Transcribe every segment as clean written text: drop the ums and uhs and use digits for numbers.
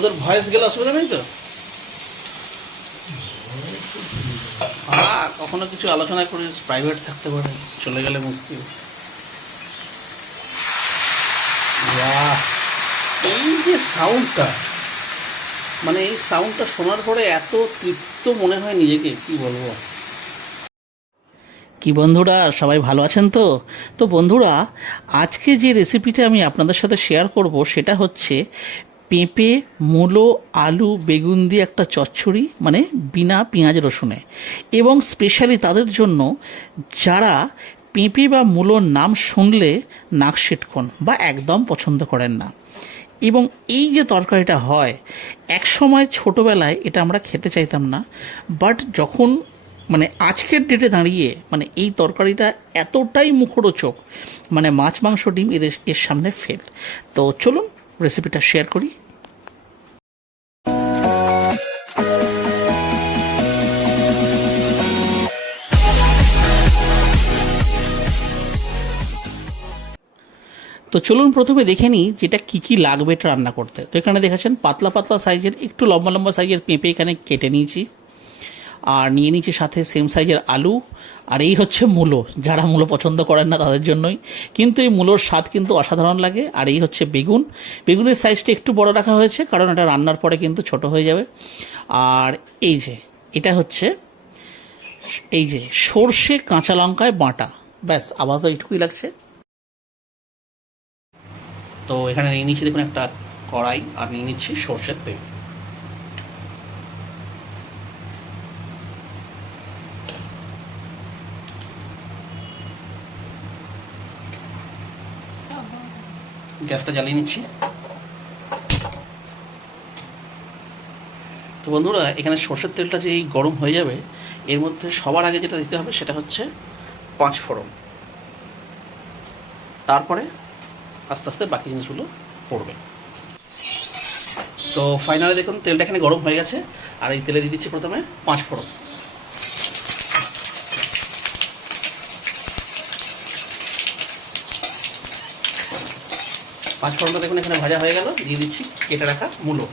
ওদের ভয়েস গেলে অসুবিধা নেই তো? কখনো কিছু আলোচনা করি, প্রাইভেট থাকতে পারে, চলে গেলে মুশকিল। এই যে সাউন্ডটা, মানে এই সাউন্ডটা শোনার পরে এত তৃপ্ত মনে হয় নিজেকে, কি বলবো। কি বন্ধুরা, সবাই ভালো আছেন তো? তো বন্ধুরা, আজকে যে রেসিপিটা আমি আপনাদের সাথে শেয়ার করব সেটা হচ্ছে পেঁপে, মূলো, আলু, বেগুন দিয়ে একটা চচ্চড়ি, মানে বিনা পেঁয়াজ রসুনে। এবং স্পেশালি তাদের জন্য যারা পেঁপে বা মূলোর নাম শুনলে নাক সিটকোন বা একদম পছন্দ করেন না। এবং এই যে তরকারিটা হয়, এক সময় ছোটোবেলায় এটা আমরা খেতে চাইতাম না, বাট যখন মানে আজকের ডেটে দাঁড়িয়ে মানে এই তরকারিটা এতটাই মুখরোচক, মানে মাছ মাংস ডিম এর সামনে ফেল। তো চলুন রেসিপিটা শেয়ার করি। তো চলুন প্রথমে দেখে নিই যেটা কী লাগবে এটা রান্না করতে। তো এখানে দেখেছেন পাতলা পাতলা সাইজের, একটু লম্বা লম্বা সাইজের পেঁপে এখানে কেটে নিয়েছি, আর নিয়ে নিচ্ছি সাথে সেম সাইজের আলু। আর এই হচ্ছে মূলো, যারা মূলো পছন্দ করেন না তাদের জন্যই, কিন্তু এই মূলোর স্বাদ কিন্তু অসাধারণ লাগে। আর এই হচ্ছে বেগুন, বেগুনের সাইজটা একটু বড় রাখা হয়েছে কারণ এটা রান্নার পরে কিন্তু ছোট হয়ে যাবে। আর এই যে এটা হচ্ছে এই যে সর্ষে কাঁচা লঙ্কায় বাটা, ব্যাস আপাতত এইটুকুই লাগছে। তো এখানে নিয়ে নিচ্ছি দেখুন একটা কড়াই, আর নিয়ে নিচ্ছি সর্ষের তেল। গ্যাসটা জ্বালিয়ে নিচ্ছি। তো বন্ধুরা, এখানে সর্ষের তেলটা যে গরম হয়ে যাবে, এর মধ্যে সবার আগে যেটা দিতে হবে সেটা হচ্ছে 5 ফোড়ন। তারপরে আস্তে আস্তে বাকি জিনিসগুলো পড়বে। তো ফাইনালি দেখুন তেলটা এখানে গরম হয়ে গেছে, আর এই তেলে দিয়ে দিচ্ছি প্রথমে 5 ফোড়ন। পাঁচ ফোড়নটা দেখুন এখানে ভাজা হয়ে গেল, দিয়ে দিচ্ছি কেটে রাখা মূলো।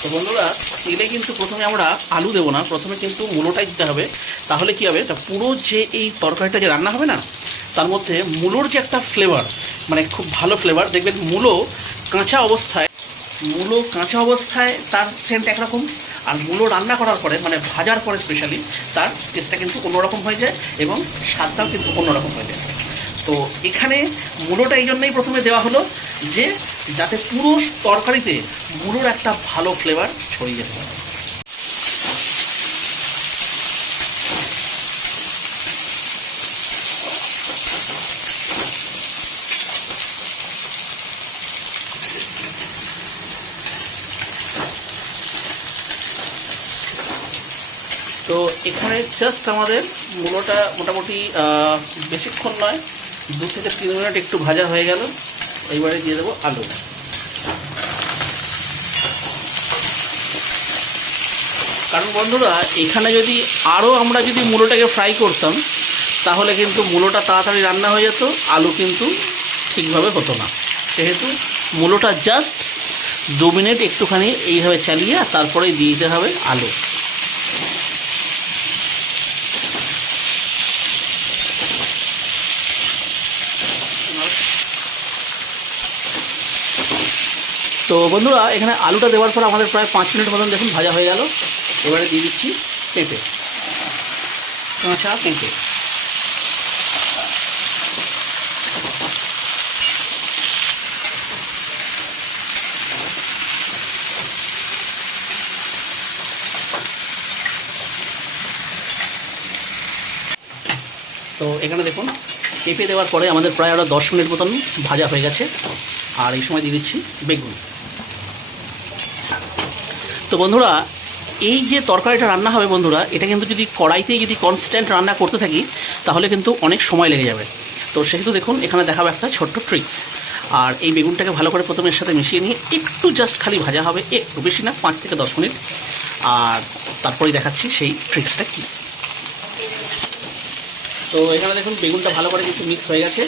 তো বন্ধুরা, তেলে কিন্তু প্রথমে আমরা আলু দেবো না, প্রথমে কিন্তু মূলোটাই দিতে হবে। তাহলে কি হবে, এটা পুরো যে এই তরকারিটা যে রান্না হবে না, তার মধ্যে মূলোর যে একটা ফ্লেভার, মানে খুব ভালো ফ্লেভার দেখবেন। মূলো কাঁচা অবস্থায় তার সেন্ট একরকম, আর মূলো রান্না করার পরে মানে ভাজার পরে স্পেশালি তার টেস্টটা কিন্তু অন্যরকম হয়ে যায় এবং স্বাদটাও কিন্তু অন্যরকম হয়ে যায়। তো এখানে মূলোটা এই জন্যই প্রথমে দেওয়া হলো যে যাতে পুরো তরকারিতে মূলোর একটা ভালো ফ্লেভার ছড়িয়ে যেতে পারে। তো এখানে জাস্ট আমাদের মূলোটা মোটামুটি বেশিক্ষণ নয়, 2 থেকে 3 মিনিট একটু ভাজা হয়ে গেল। এইবারে দিয়ে দেবো আলু। কারণ বন্ধুরা, এখানে যদি আরও আমরা যদি মূলোটাকে ফ্রাই করতাম তাহলে কিন্তু মূলোটা তাড়াতাড়ি রান্না হয়ে যেত, আলু কিন্তু ঠিকভাবে হতো না। সেহেতু মূলোটা জাস্ট 2 মিনিট একটুখানি এইভাবে চালিয়ে তারপরে দিয়ে দিতে হবে আলু। তো বন্ধুরা, এখানে আলুটা দেওয়ার পর আমাদের প্রায় 5 মিনিট মতন দেখুন ভাজা হয়ে গেল। এবারে দিয়ে দিচ্ছি পেঁপে, কাঁচা পেঁপে। তো এখানে দেখুন পেঁপে দেওয়ার পরে আমাদের প্রায় আরও 10 মিনিট মতন ভাজা হয়ে গেছে। আর এই সময় দিয়ে দিচ্ছি বেগুন। তো বন্ধুরা, এই যে তরকারিটা রান্না হবে বন্ধুরা, এটা কিন্তু যদি কড়াইতেই যদি কনস্ট্যান্ট রান্না করতে থাকি তাহলে কিন্তু অনেক সময় লেগে যাবে। তো সেহেতু দেখুন এখানে দেখাবো একটা ছোট্ট ট্রিক্স। আর এই বেগুনটাকে ভালো করে প্রথমে এর সাথে মিশিয়ে নিয়ে একটু জাস্ট খালি ভাজা হবে, একটু বেশি না, 5 থেকে 10 মিনিট। আর তারপরেই দেখাচ্ছি সেই ট্রিক্সটা কী। তো এখানে দেখুন বেগুনটা ভালো করে কিন্তু মিক্স হয়ে গেছে।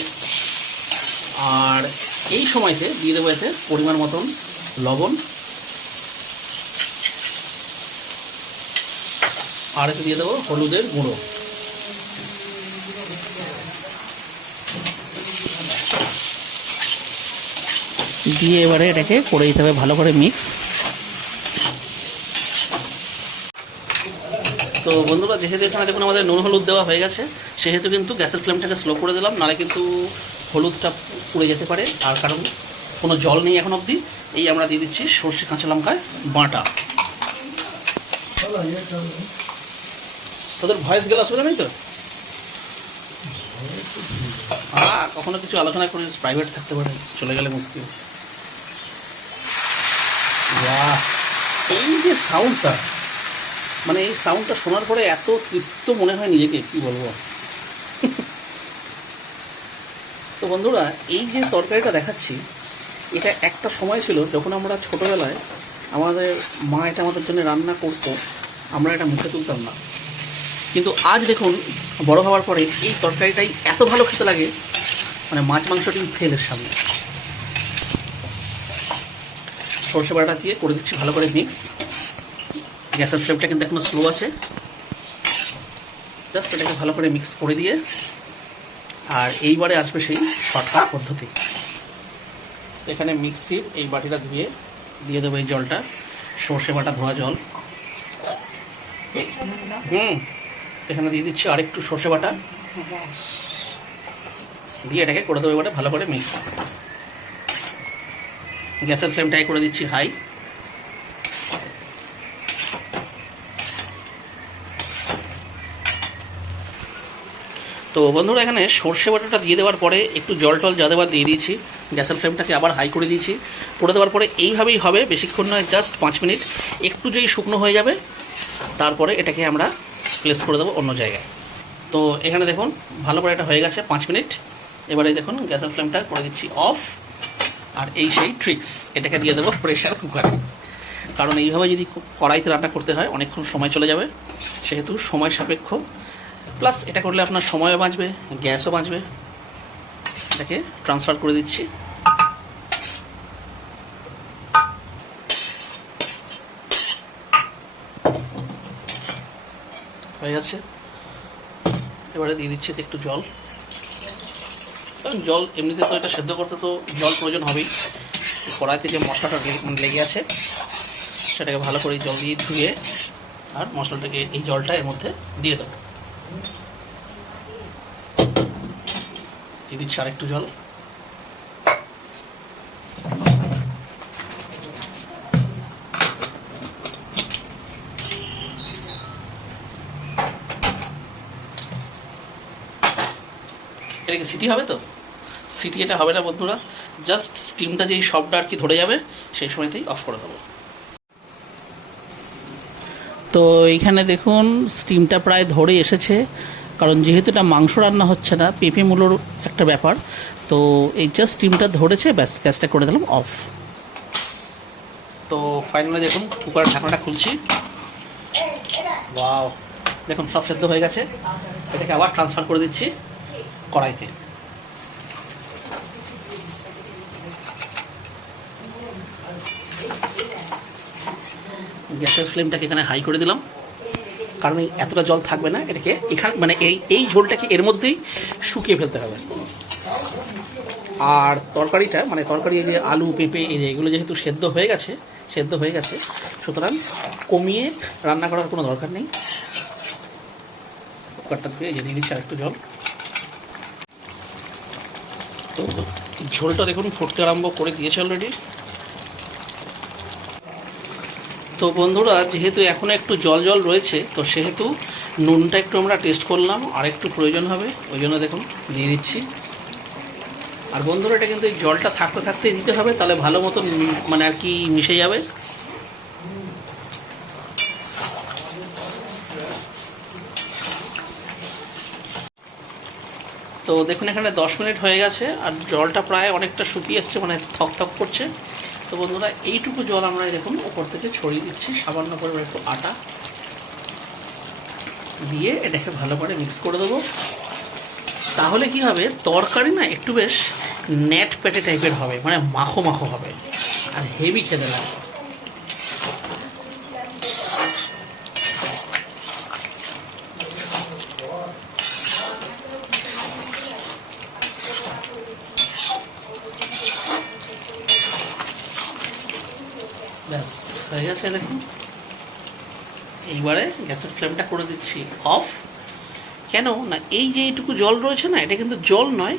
আর এই সময়তে দিয়ে দেবো এতে পরিমাণ মতন লবণ, আর এতে দিয়ে দেবো হলুদের গুঁড়ো। দিয়ে এবারে এটাকে করে দিতে হবে ভালো করে মিক্স। তো বন্ধুরা, যেহেতু এখানে দেখুন আমাদের নুন হলুদ দেওয়া হয়ে গেছে, সেহেতু কিন্তু গ্যাসের ফ্লেমটাকে স্লো করে দিলাম, নাহলে কিন্তু হলুদটা পুড়ে যেতে পারে। আর কারণ কোনো জল নেই এখন অবধি। এই আমরা দিয়ে দিচ্ছি সর্ষে কাঁচা লঙ্কায় বাটা। তোদের ভয়েস গেলে অসুবিধা নেই তো? কখনো কিছু আলোচনা করে প্রাইভেট থাকতে পারে, চলে গেলে মুশকিল। এই যে সাউন্ডটা, মানে এই সাউন্ডটা শোনার পরে এত তৃপ্ত মনে হয় নিজেকে, কি বলবো। তো বন্ধুরা, এই যে তরকারিটা দেখাচ্ছি, এটা একটা সময় ছিল যখন আমরা ছোটোবেলায় আমাদের মা এটা আমাদের জন্য রান্না করতো, আমরা এটা মুখে তুলতাম না। কিন্তু আজ দেখুন, বড় হওয়ার পরে এই তরকারিটাই এত ভালো খেতে লাগে, মানে মাছ মাংসটি ফেলের সামনে। সর্ষে বাটা দিয়ে করে দিচ্ছি ভালো করে মিক্স। গ্যাসের ফ্লেমটা কিন্তু এখনো স্লো আছে। জাস্ট এটাকে ভালো করে মিক্স করে দিয়ে, আর এইবারে আসবে সেই শর্টকাট পদ্ধতি। এখানে মিক্সির এই বাটিটা ধুয়ে দিয়ে দেবো এই জলটা, সর্ষে বাটা ধোয়া জল। এখানে দিয়ে দিচ্ছি আরেকটু সর্ষে বাটা, দিয়ে এটাকে করে দেবো এবারে ভালো করে মিক্স। গ্যাসের ফ্লেমটাই করে দিচ্ছি হাই। তো বন্ধুরা, এখানে সর্ষে বাটাটা দিয়ে দেওয়ার পরে একটু জল টল যা দেওয়ার দিয়ে দিয়েছি। গ্যাসের ফ্লেমটাকে আবার হাই করে দিয়েছি। করে দেওয়ার পরে এইভাবেই হবে, বেশিক্ষণ নয়, জাস্ট 5 মিনিট। একটু যেই শুকনো হয়ে যাবে, তারপরে এটাকে আমরা প্লেস করে দেবো অন্য জায়গায়। তো এখানে দেখুন ভালো করে এটা হয়ে গেছে 5 মিনিট। এবারে দেখুন গ্যাসের ফ্লেমটা করে দিচ্ছি অফ। আর এই সেই ট্রিক্স, এটাকে দিয়ে দেবো প্রেশার কুকারে। কারণ এইভাবে যদি কড়াইতে রান্না করতে হয় অনেকক্ষণ সময় চলে যাবে, সেহেতু সময় সাপেক্ষ। প্লাস এটা করলে আপনার সময়ও বাঁচবে, গ্যাসও বাঁচবে। এটাকে ট্রান্সফার করে দিচ্ছি। হয়ে গেছে। এবারে দিয়ে দিচ্ছি একটু জল, কারণ জল এমনিতে তো এটা সেদ্ধ করতে তো জল প্রয়োজন হবেই। কড়াইতে যে মশলাটা লেগে আছে, সেটাকে ভালো করে জল দিয়ে ধুয়ে আর মশলাটাকে এই জলটা এর মধ্যে দিয়ে দেবো। দিয়ে দিচ্ছি আর একটু জল। এটাকে সিটি হবে তো? সিটি এটা হবে না বন্ধুরা, জাস্ট স্টিমটা যেই সবটা আর কি ধরে যাবে, সেই সময়তেই অফ করে দেবো। তো এইখানে দেখুন স্টিমটা প্রায় ধরে এসেছে, কারণ যেহেতু এটা মাংস রান্না হচ্ছে না, পেঁপে মূলোর একটা ব্যাপার। তো এই জাস্ট স্টিমটা ধরেছে, ব্যাস গ্যাসটা করে দিলাম অফ। তো ফাইনালি দেখুন কুকারের ঢাকনাটা খুলছি। ওয়াও, দেখুন সব সেদ্ধ হয়ে গেছে। এটাকে আবার ট্রান্সফার করে দিচ্ছি কড়াইতে। গ্যাসের ফ্লেমটাকে এখানে হাই করে দিলাম, কারণ এতটা জল থাকবে না। এটাকে এখানে মানে এই ঝোলটাকে এর মধ্যেই শুকিয়ে ফেলতে হবে। আর তরকারিটা মানে তরকারি এই যে আলু পেঁপে এই যে এগুলো যেহেতু সেদ্ধ হয়ে গেছে, সুতরাং কমিয়ে রান্না করার কোনো দরকার নেই। কুকারটা ধুয়ে দিয়ে দিচ্ছি আর একটু জল। তো ঝোলটা দেখুন ফুটতে আরম্ভ করে দিয়েছে অলরেডি। তো বন্ধুরা, যেহেতু এখনও একটু জল জল রয়েছে, তো সেহেতু নুনটা একটু আমরা টেস্ট করলাম, আর একটু প্রয়োজন হবে, ওই জন্য দেখুন দিয়ে দিচ্ছি। আর বন্ধুরা, এটা কিন্তু এই জলটা থাকতে থাকতে দিতে হবে, তাহলে ভালো মতন মানে আর কি মিশে যাবে। তো দেখুন এখানে 10 মিনিট হয়ে গেছে, আর জলটা প্রায় অনেকটা শুকিয়ে এসছে, মানে থক থক করছে। তো বন্ধুরা এইটুকু জল আমরা দেখুন ওপর থেকে ছড়িয়ে দিচ্ছি, সামান্য পরিমাণ একটু আটা দিয়ে এটাকে ভালো করে মিক্স করে দেবো। তাহলে কি হবে, তরকারি না একটু বেশ নেট পেটে টাইপের হবে, মানে মাখো মাখো হবে আর হেভি খেতে লাগবে। ব্যাস হয়ে গেছে দেখুন। এইবারে গ্যাসের ফ্লেমটা করে দিচ্ছি অফ। কেন না, এই যে এইটুকু জল রয়েছে না, এটা কিন্তু জল নয়,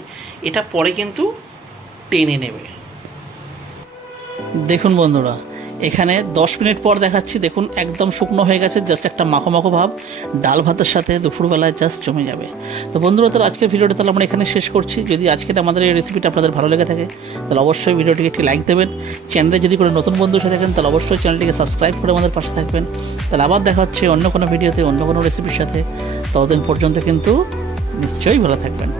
এটা পরে কিন্তু টেনে নেবে। দেখুন বন্ধুরা, এখানে 10 মিনিট পর দেখাচ্ছি, দেখুন একদম শুকনো হয়ে গেছে, জাস্ট একটা মাখো মাখো ভাব, ডাল ভাতের সাথে দুপুরবেলায় জাস্ট জমে যাবে। তো বন্ধুরা, তাহলে আজকের ভিডিওটা তাহলে আমরা এখানে শেষ করছি। যদি আজকের আমাদের এই রেসিপিটা আপনাদের ভালো লেগে থাকে তাহলে অবশ্যই ভিডিওটিকে একটি লাইক দেবেন। চ্যানেলে যদি কোনো নতুন বন্ধু এসে থাকেন তাহলে অবশ্যই চ্যানেলটিকে সাবস্ক্রাইব করে আমাদের পাশে থাকবেন। তাহলে আবার দেখা হচ্ছে অন্য কোনো ভিডিওতে, অন্য কোনো রেসিপির সাথে। ততদিন পর্যন্ত কিন্তু নিশ্চয়ই ভালো থাকবেন।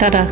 টাটা।